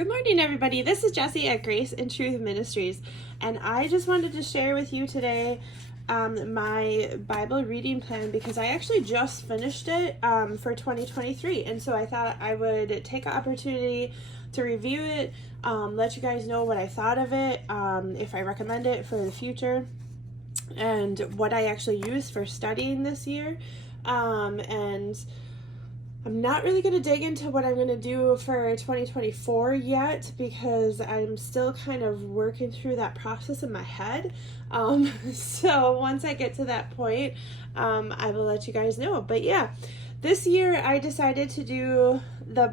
Good morning, everybody. This is Jessie at Grace and Truth Ministries, and I just wanted to share with you today my Bible reading plan because I actually just finished it for 2023, and so I thought I would take an opportunity to review it, let you guys know what I thought of it, if I recommend it for the future, and what I actually used for studying this year, and I'm not really going to dig into what I'm going to do for 2024 yet because I'm still kind of working through that process in my head. So once I get to that point, I will let you guys know. But yeah, this year I decided to do the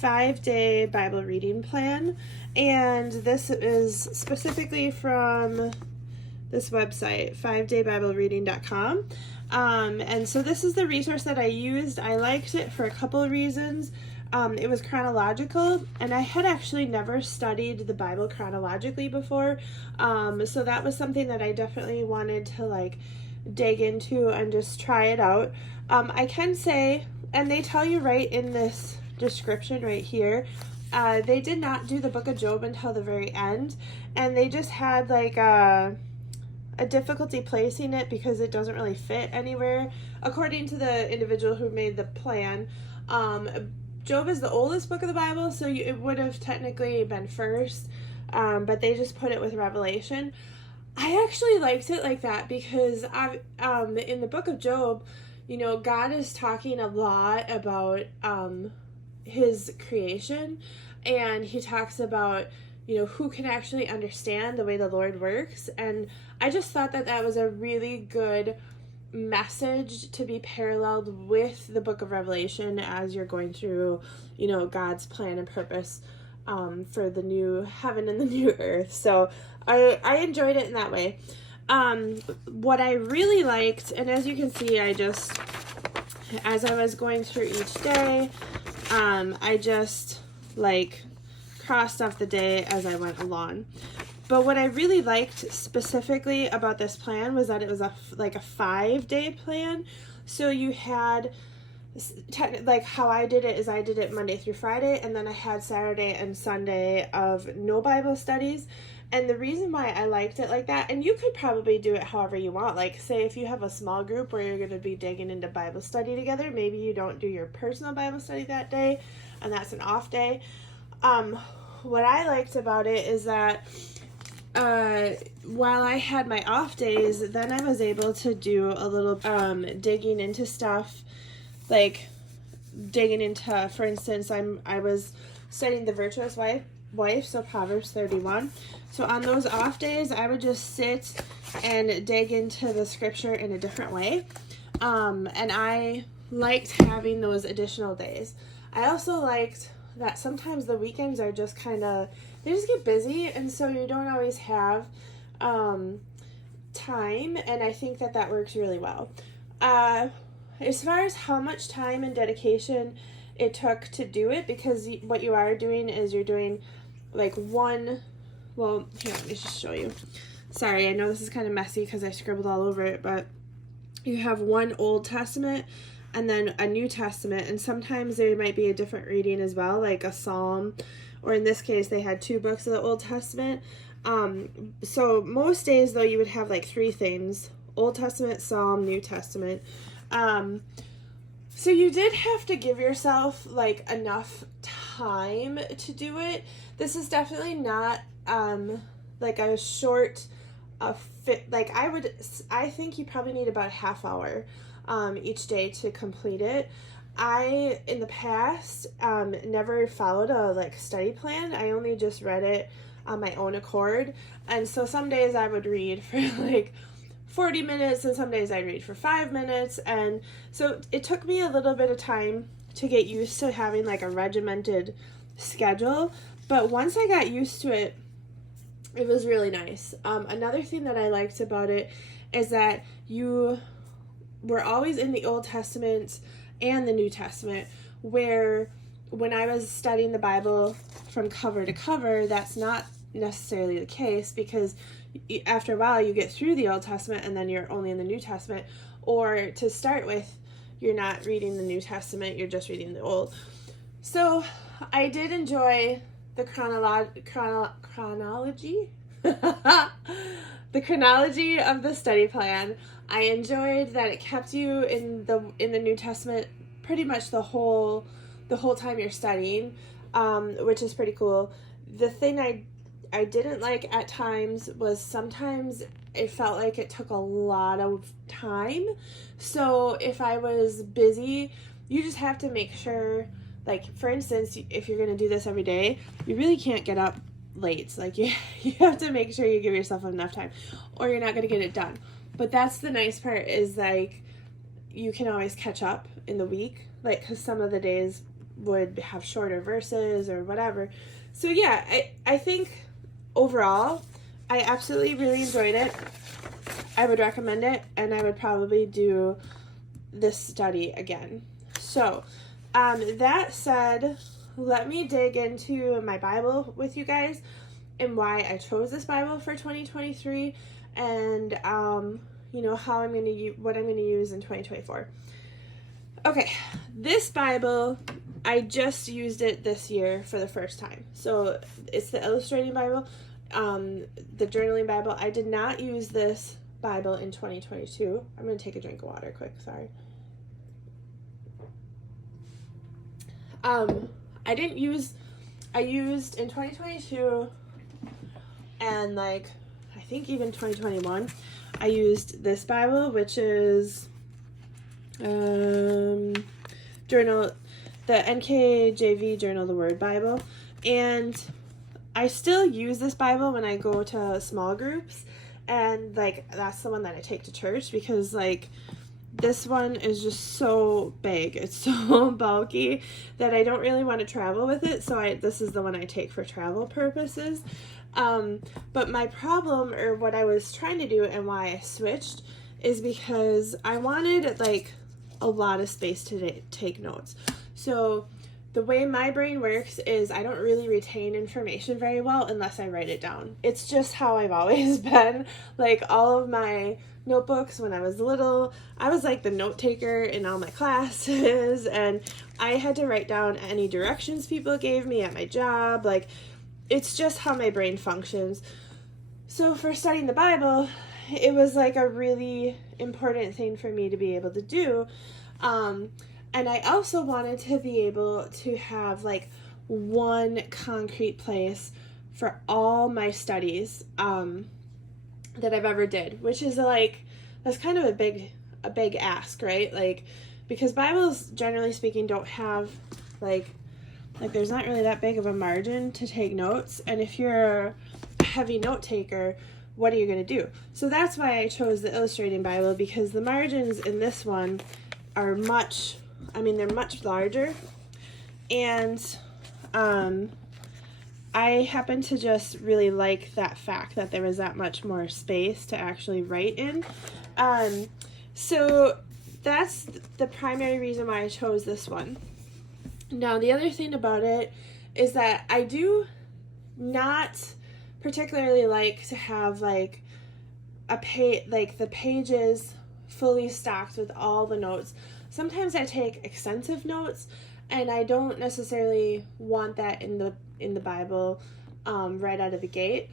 5-day Bible reading plan. And this is specifically from this website, 5daybiblereading.com. And so this is the resource that I used. I liked it for a couple of reasons. It was chronological, and I had actually never studied the Bible chronologically before. So that was something that I definitely wanted to dig into and just try it out. I can say, and they tell you right in this description right here, they did not do the book of Job until the very end, and they just had a difficulty placing it because it doesn't really fit anywhere. According to the individual who made the plan, Job is the oldest book of the Bible, so it would have technically been first, but they just put it with Revelation. I actually liked it like that because in the book of Job, God is talking a lot about his creation, and he talks about who can actually understand the way the Lord works. And I just thought that that was a really good message to be paralleled with the book of Revelation as you're going through, God's plan and purpose for the new heaven and the new earth. So I enjoyed it in that way. What I really liked, and as you can see, as I was going through each day, I just crossed off the day as I went along. But what I really liked specifically about this plan was that it was a 5-day plan. So you had, how I did it is I did it Monday through Friday, and then I had Saturday and Sunday of no Bible studies. And the reason why I liked it like that, and you could probably do it however you want, say if you have a small group where you're going to be digging into Bible study together, maybe you don't do your personal Bible study that day, and that's an off day. What I liked about it is that while I had my off days, then I was able to do a little digging into stuff, digging into, for instance, I was studying the virtuous wife, so Proverbs 31. So on those off days, I would just sit and dig into the scripture in a different way, and I liked having those additional days. I also liked that sometimes the weekends are just they just get busy, and so you don't always have time, and I think that works really well. As far as how much time and dedication it took to do it, because what you are doing is you're doing here, let me just show you. Sorry, I know this is kind of messy because I scribbled all over it, but you have one Old Testament and then a New Testament, and sometimes there might be a different reading as well, like a psalm, or in this case they had 2 books of the Old Testament. So most days though you would have 3 things: Old Testament, Psalm, New Testament. So you did have to give yourself enough time to do it. This is definitely not a short fit. I think you probably need about a half hour each day to complete it. I, in the past, never followed a study plan. I only just read it on my own accord. And so some days I would read for 40 minutes, and some days I'd read for 5 minutes. And so it took me a little bit of time to get used to having a regimented schedule. But once I got used to it, it was really nice. Another thing that I liked about it is that you were always in the Old Testament and the New Testament, where when I was studying the Bible from cover to cover, that's not necessarily the case, because after a while you get through the Old Testament and then you're only in the New Testament, or to start with, you're not reading the New Testament, you're just reading the Old. So I did enjoy the chronology the chronology of the study plan. I enjoyed that it kept you in the New Testament pretty much the whole time you're studying, which is pretty cool. The thing I didn't like at times was sometimes it felt like it took a lot of time. So if I was busy, you just have to make sure, like, for instance, if you're going to do this every day, you really can't get up late. Like, you have to make sure you give yourself enough time or you're not going to get it done. But that's the nice part, is like you can always catch up in the week, like, because some of the days would have shorter verses or whatever. So yeah, I think overall I absolutely really enjoyed it. I would recommend it, and I would probably do this study again. So that said, let me dig into my Bible with you guys and why I chose this Bible for 2023, and you know, how I'm going to use, what I'm going to use in 2024. Okay, this Bible, I just used it this year for the first time. So it's the Illustrating Bible, the Journaling Bible. I did not use this Bible in 2022. I'm going to take a drink of water quick, sorry. I used in 2022 and like I think even 2021, I used this Bible, which is the NKJV Journal the Word Bible, and I still use this Bible when I go to small groups, and like that's the one that I take to church, because like this one is just so big, it's so bulky that I don't really want to travel with it, so this is the one I take for travel purposes. But my problem, or what I was trying to do and why I switched, is because I wanted like a lot of space to take notes. So the way my brain works is I don't really retain information very well unless I write it down. It's just how I've always been. Like all of my notebooks when I was little, I was like the note taker in all my classes, and I had to write down any directions people gave me at my job. Like, it's just how my brain functions. So for studying the Bible, it was like a really important thing for me to be able to do. And I also wanted to be able to have like one concrete place for all my studies that I've ever did, which is like, that's kind of a big ask, right? Like, because Bibles, generally speaking, don't have like there's not really that big of a margin to take notes, and if you're a heavy note taker, what are you going to do? So that's why I chose the Illustrating Bible, because the margins in this one are they're much larger, and I happen to just really like that fact that there was that much more space to actually write in. So that's the primary reason why I chose this one. Now, the other thing about it is that I do not particularly like to have like the pages fully stocked with all the notes. Sometimes I take extensive notes, and I don't necessarily want that in the Bible right out of the gate.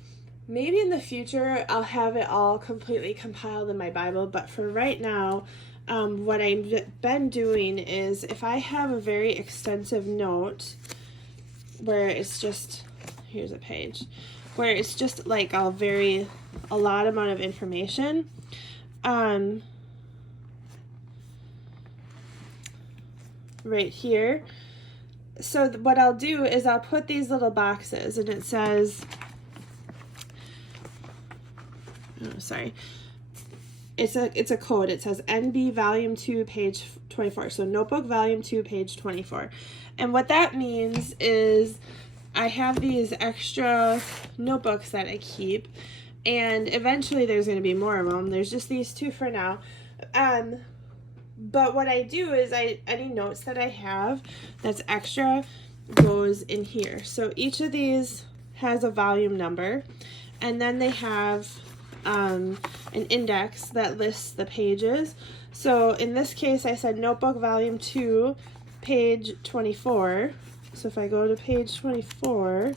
Maybe in the future I'll have it all completely compiled in my Bible, but for right now, what I've been doing is, if I have a very extensive note where it's just, here's a page, where it's just like a lot amount of information, right here. So what I'll do is I'll put these little boxes, and it says, it's a code. It says NB Volume 2, page 24. So Notebook Volume 2, page 24. And what that means is I have these extra notebooks that I keep, and eventually there's going to be more of them. There's just these two for now. But what I do is any notes that I have that's extra goes in here. So each of these has a volume number, and then they have an index that lists the pages. So in this case, I said Notebook Volume 2, page 24. So if I go to page 24,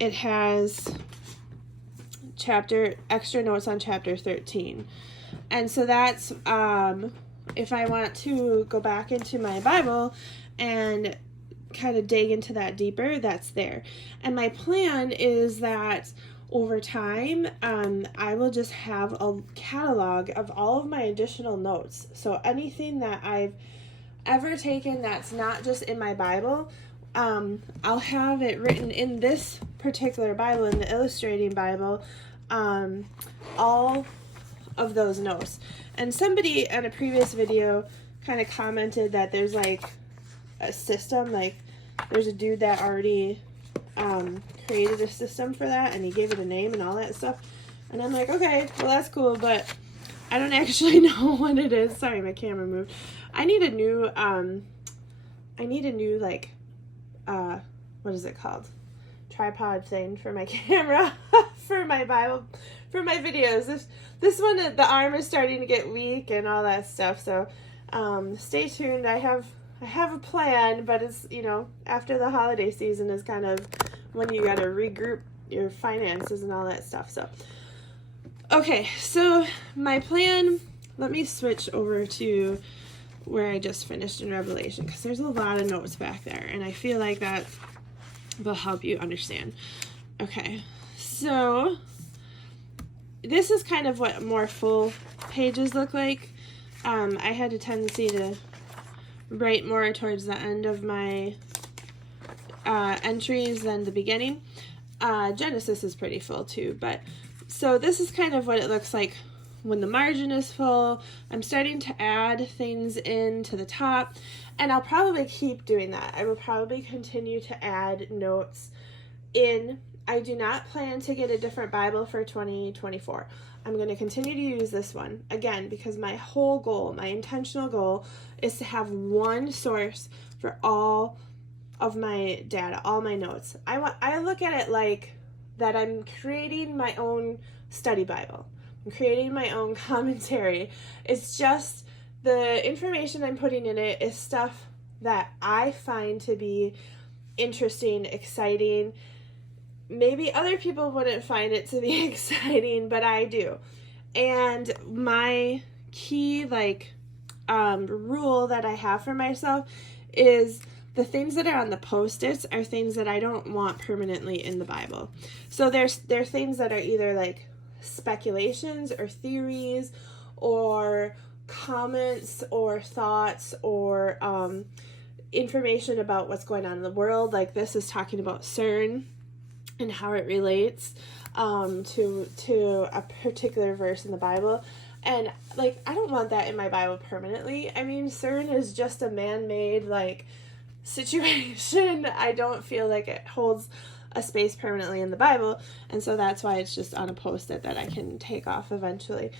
it has extra notes on chapter 13. And so that's, if I want to go back into my Bible and kind of dig into that deeper, that's there. And my plan is that over time, I will just have a catalog of all of my additional notes. So anything that I've ever taken that's not just in my Bible, I'll have it written in this particular Bible, in the Illustrating Bible, all of those notes. And somebody in a previous video kind of commented that there's like a system, like there's a dude that already created a system for that, and he gave it a name and all that stuff. And I'm like, okay, well that's cool, but I don't actually know what it is. Sorry, my camera moved. I need a new like, what is it called? Tripod thing for my camera, for my Bible, for my videos. This one, the arm is starting to get weak and all that stuff. So, stay tuned. I have a plan, but it's, after the holiday season is kind of when you gotta regroup your finances and all that stuff. So, okay, so my plan, let me switch over to where I just finished in Revelation, because there's a lot of notes back there, and I feel like that will help you understand. Okay, so this is kind of what more full pages look like. I had a tendency to write more towards the end of my entries than the beginning. Genesis is pretty full too, but so this is kind of what it looks like when the margin is full. I'm starting to add things in to the top, and I'll probably keep doing that. I will probably continue to add notes in. I do not plan to get a different Bible for 2024. I'm going to continue to use this one, again, because my whole goal, my intentional goal, is to have one source for all of my data, all my notes. I look at it like that I'm creating my own study Bible. I'm creating my own commentary. It's just the information I'm putting in it is stuff that I find to be interesting, exciting. Maybe other people wouldn't find it to be exciting, but I do. And my key, rule that I have for myself is the things that are on the Post-its are things that I don't want permanently in the Bible. So they're things that are either like speculations or theories or comments or thoughts or information about what's going on in the world. Like this is talking about CERN and how it relates to a particular verse in the Bible. And I don't want that in my Bible permanently. I mean, CERN is just a man-made situation. I don't feel like it holds a space permanently in the Bible, and so that's why it's just on a Post-it that I can take off eventually.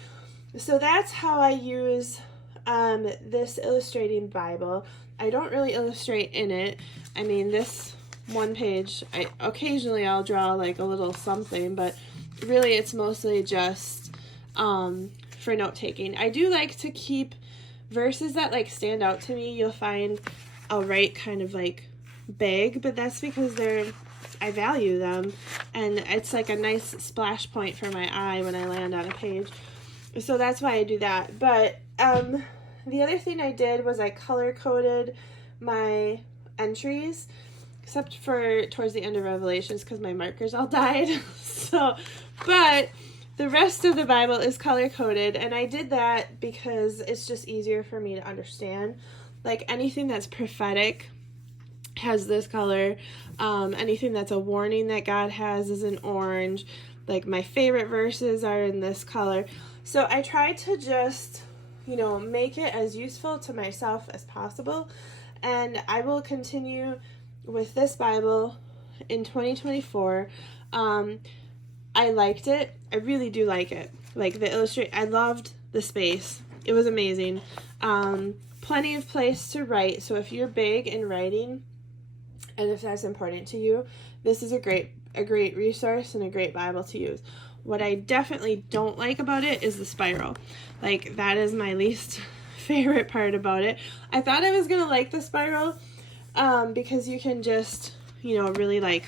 So that's how I use this Illustrating Bible. I don't really illustrate in it. I mean, this one page, occasionally I'll draw a little something, but really it's mostly just for note-taking. I do like to keep verses that stand out to me. You'll find I'll write kind of big, but that's because I value them, and it's a nice splash point for my eye when I land on a page. So that's why I do that. But the other thing I did was I color-coded my entries, except for towards the end of Revelations because my markers all died. But the rest of the Bible is color-coded, and I did that because it's just easier for me to understand. Anything that's prophetic has this color. Anything that's a warning that God has is in orange. My favorite verses are in this color. So I try to just, make it as useful to myself as possible. And I will continue with this Bible in 2024. I liked it. I really do like it. I loved the space. It was amazing. Plenty of place to write. So if you're big in writing, and if that's important to you, this is a great resource and a great Bible to use. What I definitely don't like about it is the spiral. That is my least favorite part about it. I thought I was going to like the spiral because you can just, really like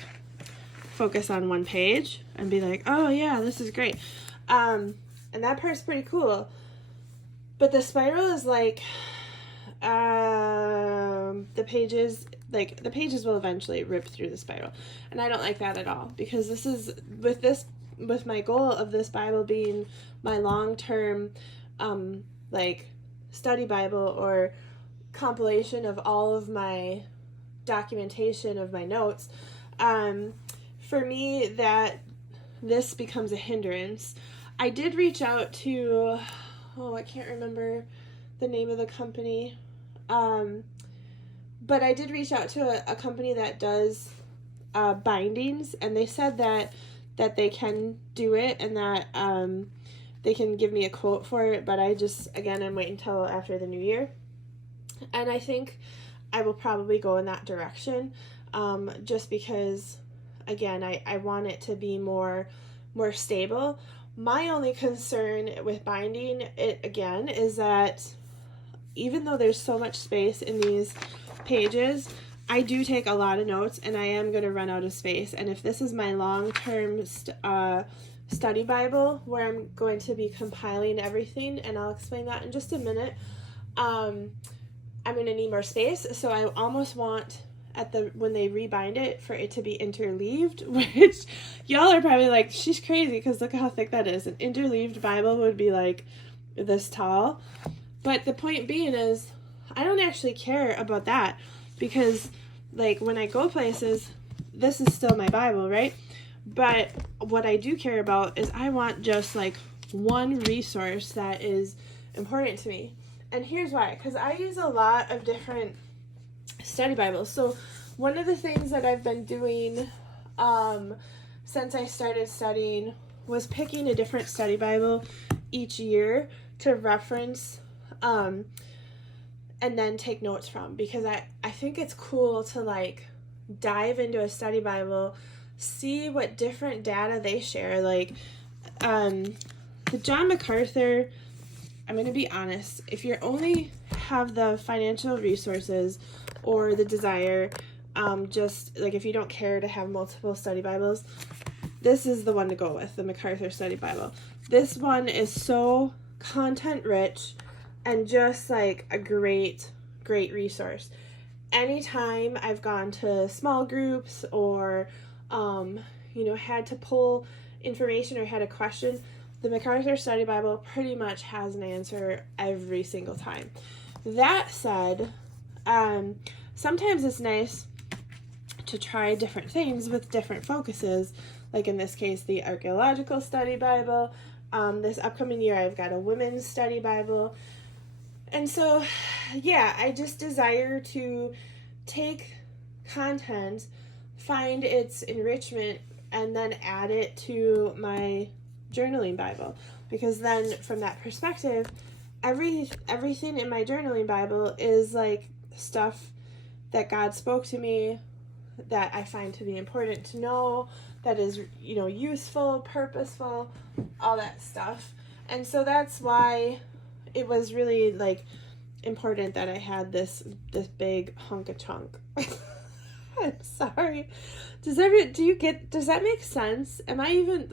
focus on one page and be like, oh yeah, this is great. And that part's pretty cool. But the spiral is like, the pages will eventually rip through the spiral. And I don't like that at all, because with my goal of this Bible being my long-term, study Bible or compilation of all of my documentation of my notes, for me, that this becomes a hindrance. I did reach out to, I can't remember the name of the company, but I did reach out to a company that does bindings, and they said that they can do it, and that they can give me a quote for it, but I'm waiting until after the new year. And I think I will probably go in that direction, just because, again, I want it to be more stable. My only concern with binding it, again, is that even though there's so much space in these pages, I do take a lot of notes, and I am going to run out of space. And if this is my long-term study Bible, where I'm going to be compiling everything, and I'll explain that in just a minute, I'm going to need more space. So I almost want, when they rebind it, for it to be interleaved, which y'all are probably like, she's crazy, because look how thick that is. An interleaved Bible would be like this tall. But the point being is, I don't actually care about that, because when I go places, this is still my Bible, right? But what I do care about is I want just one resource that is important to me. And here's why. Because I use a lot of different study Bibles. So one of the things that I've been doing since I started studying was picking a different study Bible each year to reference and then take notes from, because I think it's cool to dive into a study Bible, see what different data they share. The John MacArthur, I'm going to be honest, if you only have the financial resources or the desire, if you don't care to have multiple study Bibles, this is the one to go with, the MacArthur Study Bible. This one is so content rich and just a great resource. Anytime I've gone to small groups or had to pull information or had a question, the MacArthur Study Bible pretty much has an answer every single time. That said, sometimes it's nice to try different things with different focuses, like in this case the Archaeological Study Bible. This upcoming year I've got a Women's Study Bible. And so, yeah, I just desire to take content, find its enrichment, and then add it to my journaling Bible. Because then, from that perspective, everything in my journaling Bible is stuff that God spoke to me, that I find to be important to know, that is, useful, purposeful, all that stuff. And so that's why it was really important that I had this big hunk of chunk. I'm sorry. Does that make sense? Am I even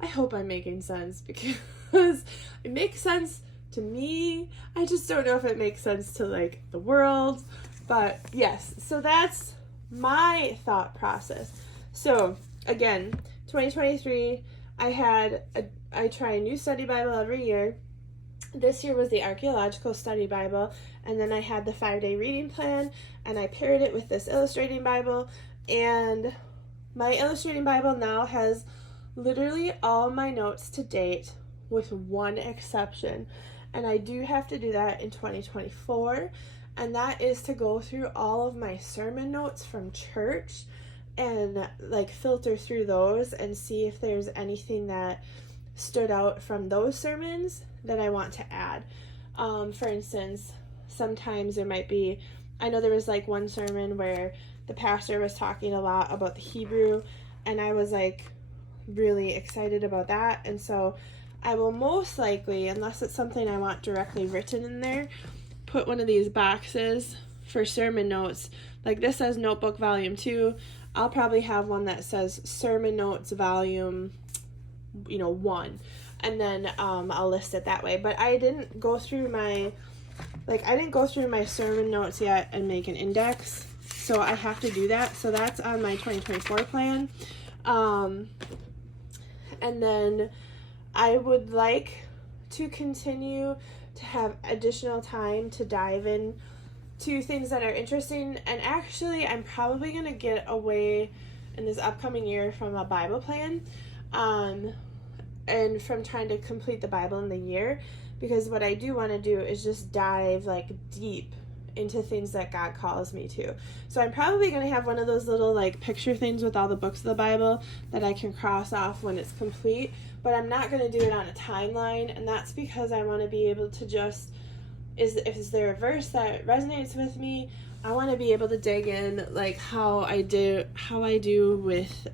I hope I'm making sense, because it makes sense to me. I just don't know if it makes sense to the world. But yes, so that's my thought process. So again, 2023, I try a new study Bible every year. This year was the Archaeological Study Bible, and then I had the 5-day reading plan, and I paired it with this illustrating Bible, and my illustrating Bible now has literally all my notes to date with one exception, and I do have to do that in 2024, and that is to go through all of my sermon notes from church and filter through those and see if there's anything that stood out from those sermons that I want to add. For instance, sometimes there might be, I know there was one sermon where the pastor was talking a lot about the Hebrew, and I was really excited about that, and so I will most likely, unless it's something I want directly written in there, put one of these boxes for sermon notes. Like this says notebook volume 2. I'll probably have one that says sermon notes volume 1, and then I'll list it that way. But I didn't go through my sermon notes yet and make an index, so I have to do that. So that's on my 2024 plan. And then I would like to continue to have additional time to dive in to things that are interesting. And actually, I'm probably going to get away in this upcoming year from a Bible plan, and from trying to complete the Bible in the year, because what I do want to do is just dive like deep into things that God calls me to. So I'm probably going to have one of those little like picture things with all the books of the Bible that I can cross off when it's complete, but I'm not going to do it on a timeline, and that's because I want to be able to just, is there a verse that resonates with me? I want to be able to dig in like how I do with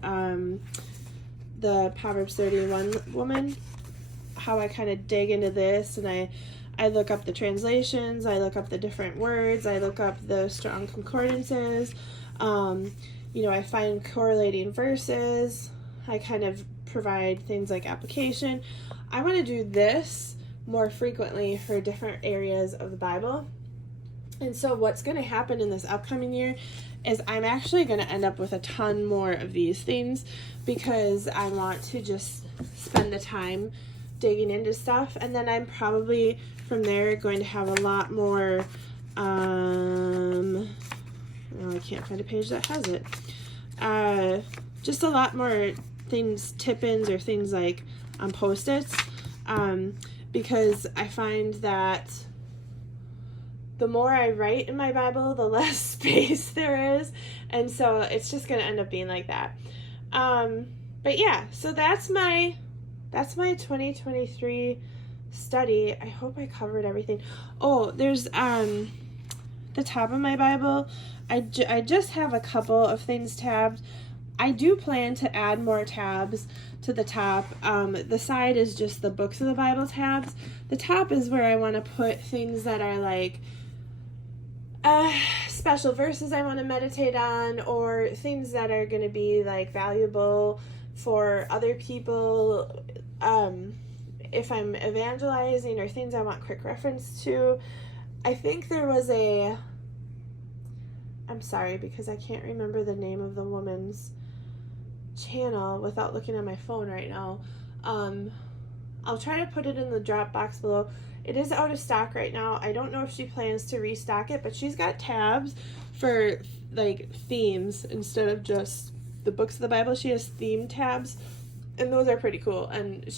the Proverbs 31 woman, how I kind of dig into this, and I look up the translations, I look up the different words, I look up the strong concordances, I find correlating verses, I kind of provide things like application. I want to do this more frequently for different areas of the Bible. And so what's going to happen in this upcoming year is I'm actually going to end up with a ton more of these things, because I want to just spend the time digging into stuff, and then I'm probably from there going to have a lot more I can't find a page that has it, just a lot more things, tip-ins or things like on post-its, because I find that the more I write in my Bible, the less space there is, and so it's just going to end up being like that. But yeah, so that's my 2023 study. I hope I covered everything. Oh, there's the top of my Bible. I just have a couple of things tabbed. I do plan to add more tabs to the top. The side is just the books of the Bible tabs. The top is where I want to put things that are like special verses I want to meditate on, or things that are going to be like valuable for other people, if I'm evangelizing, or things I want quick reference to. I think there was I'm sorry because I can't remember the name of the woman's channel without looking at my phone right now. I'll try to put it in the drop box below. It is out of stock right now. I don't know if she plans to restock it, but she's got tabs for like themes instead of just the books of the Bible. She has theme tabs, and those are pretty cool. And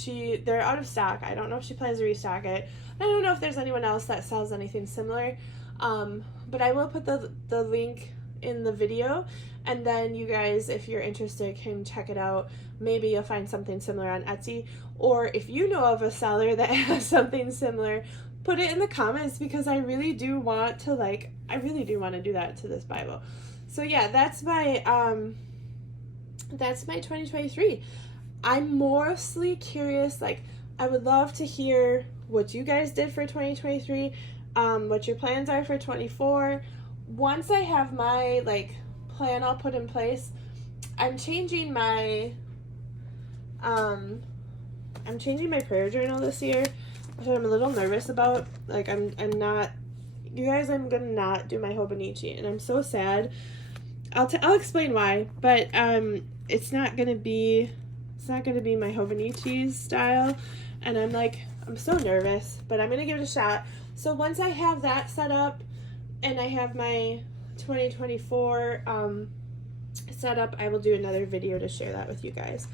they're out of stock. I don't know if she plans to restock it. I don't know if there's anyone else that sells anything similar. But I will put the link in the video, and then you guys, if you're interested, can check it out. Maybe you'll find something similar on Etsy, or if you know of a seller that has something similar, put it in the comments, because I really do want to do that to this Bible. So yeah, that's my 2023. I'm mostly curious, like I would love to hear what you guys did for 2023, what your plans are for 24. Once I have my plan all put in place, I'm changing my prayer journal this year, which I'm a little nervous about. I'm gonna not do my Hobonichi, and I'm so sad. I'll explain why, but it's not gonna be my Hobonichi style, and I'm so nervous, but I'm gonna give it a shot. So once I have that set up and I have my 2024 set up, I will do another video to share that with you guys.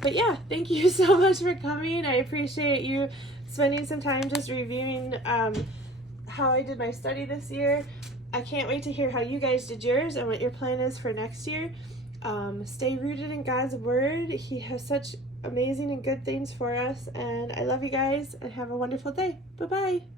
But yeah, thank you so much for coming. I appreciate you spending some time just reviewing how I did my study this year. I can't wait to hear how you guys did yours and what your plan is for next year. Stay rooted in God's word. He has such amazing and good things for us, and I love you guys, and have a wonderful day. Bye-bye.